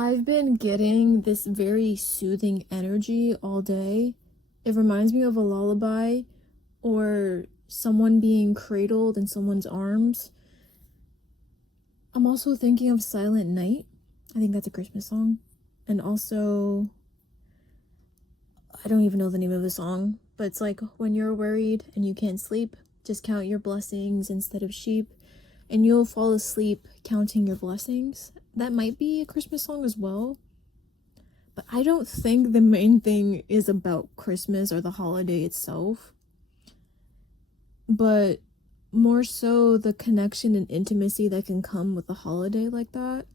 I've been getting this very soothing energy all day. It reminds me of a lullaby or someone being cradled in someone's arms. I'm also thinking of Silent Night. I think that's a Christmas song. And also, I don't even know the name of the song, but it's like when you're worried and you can't sleep, just count your blessings instead of sheep, and you'll fall asleep counting your blessings. That might be a Christmas song as well. But I don't think the main thing is about Christmas or the holiday itself, but more so the connection and intimacy that can come with a holiday like that.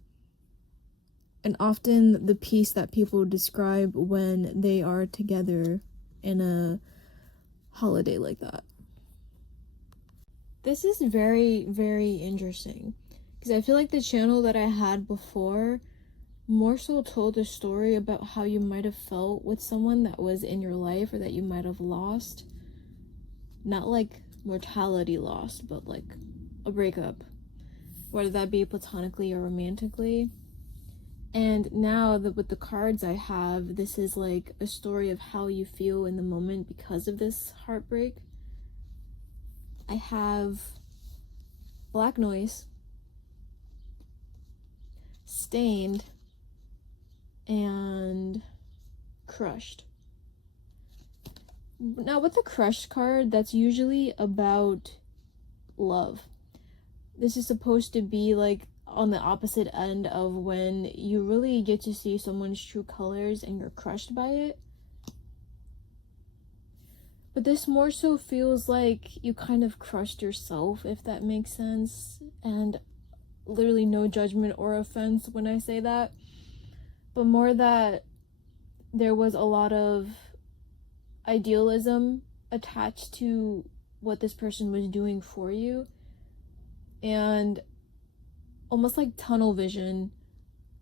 And often the peace that people describe when they are together in a holiday like that. This is very, very interesting because I feel like the channel that I had before more so told a story about how you might have felt with someone that was in your life or that you might have lost. Not like mortality lost, but like a breakup, whether that be platonically or romantically. And now with the cards I have, this is like a story of how you feel in the moment because of this heartbreak. I have black noise, stained, and crushed. Now with the crushed card, that's usually about love. This is supposed to be like on the opposite end of when you really get to see someone's true colors and you're crushed by it. But this more so feels like you kind of crushed yourself, if that makes sense. And literally no judgment or offense when I say that, but more that there was a lot of idealism attached to what this person was doing for you, and almost like tunnel vision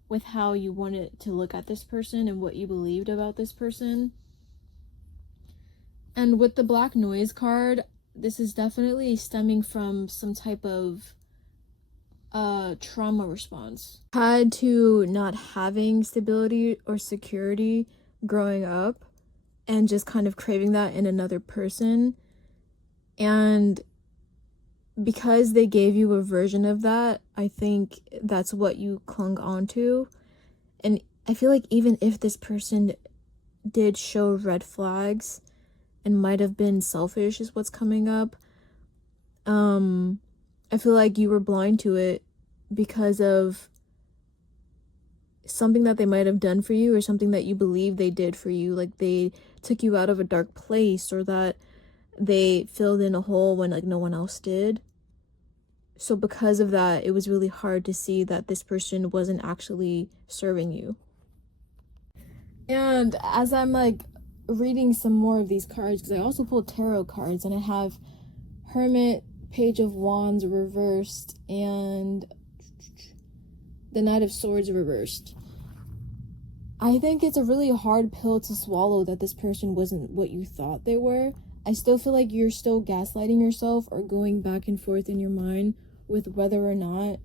with how you wanted to look at this person and what you believed about this person. And with the black noise card, this is definitely stemming from some type of trauma response tied to not having stability or security growing up and just kind of craving that in another person. And because they gave you a version of that, I think that's what you clung on to. And I feel like even if this person did show red flags and might have been selfish is what's coming up, I feel like you were blind to it because of something that they might have done for you or something that you believe they did for you. Like they took you out of a dark place, or that they filled in a hole when like no one else did. So because of that, it was really hard to see that this person wasn't actually serving you. And as I'm like reading some more of these cards, because I also pulled tarot cards, and I have Hermit, Page of Wands reversed, and the Knight of Swords reversed. I think it's a really hard pill to swallow that this person wasn't what you thought they were. I still feel like you're still gaslighting yourself or going back and forth in your mind with whether or not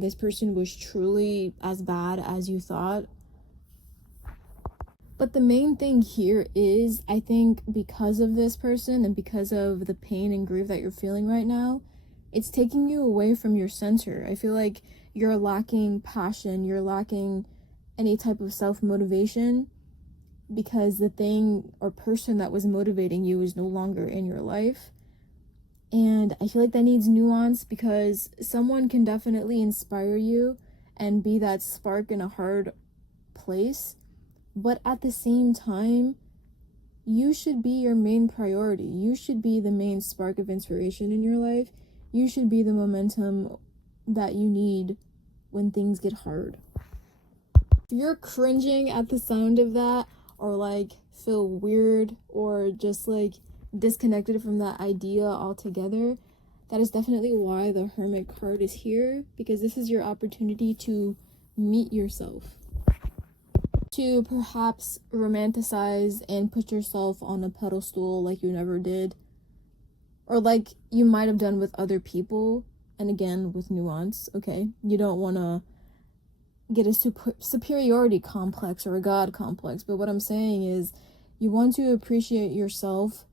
this person was truly as bad as you thought. But the main thing here is, I think because of this person and because of the pain and grief that you're feeling right now, it's taking you away from your center. I feel like you're lacking passion, you're lacking any type of self-motivation, because the thing or person that was motivating you is no longer in your life. And I feel like that needs nuance, because someone can definitely inspire you and be that spark in a hard place. But at the same time, you should be your main priority. You should be the main spark of inspiration in your life. You should be the momentum that you need when things get hard. If you're cringing at the sound of that, or like feel weird or just like disconnected from that idea altogether, that is definitely why the Hermit card is here, because this is your opportunity to meet yourself, to perhaps romanticize and put yourself on a pedestal like you never did, or like you might have done with other people. And again, with nuance, okay? You don't want to get a superiority complex or a god complex, but what I'm saying is you want to appreciate yourself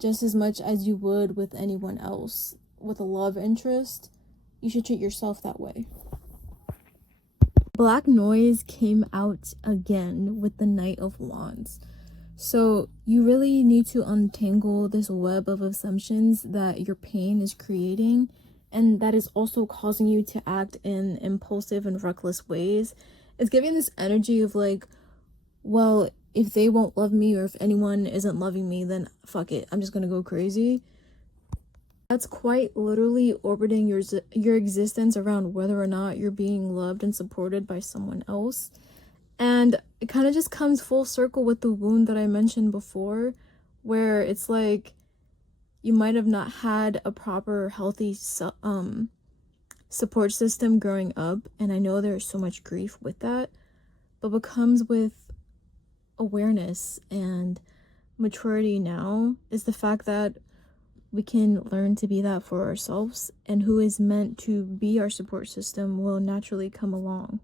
just as much as you would with anyone else. With a love interest, you should treat yourself that way. Black noise came out again with the Knight of Wands. So you really need to untangle this web of assumptions that your pain is creating, and that is also causing you to act in impulsive and reckless ways. It's giving this energy of like, well, if they won't love me or if anyone isn't loving me, then fuck it, I'm just gonna go crazy. That's quite literally orbiting your existence around whether or not you're being loved and supported by someone else. And it kind of just comes full circle with the wound that I mentioned before, where it's like you might have not had a proper healthy support system growing up, and I know there's so much grief with that, but what comes with awareness and maturity now is the fact that we can learn to be that for ourselves, and who is meant to be our support system will naturally come along.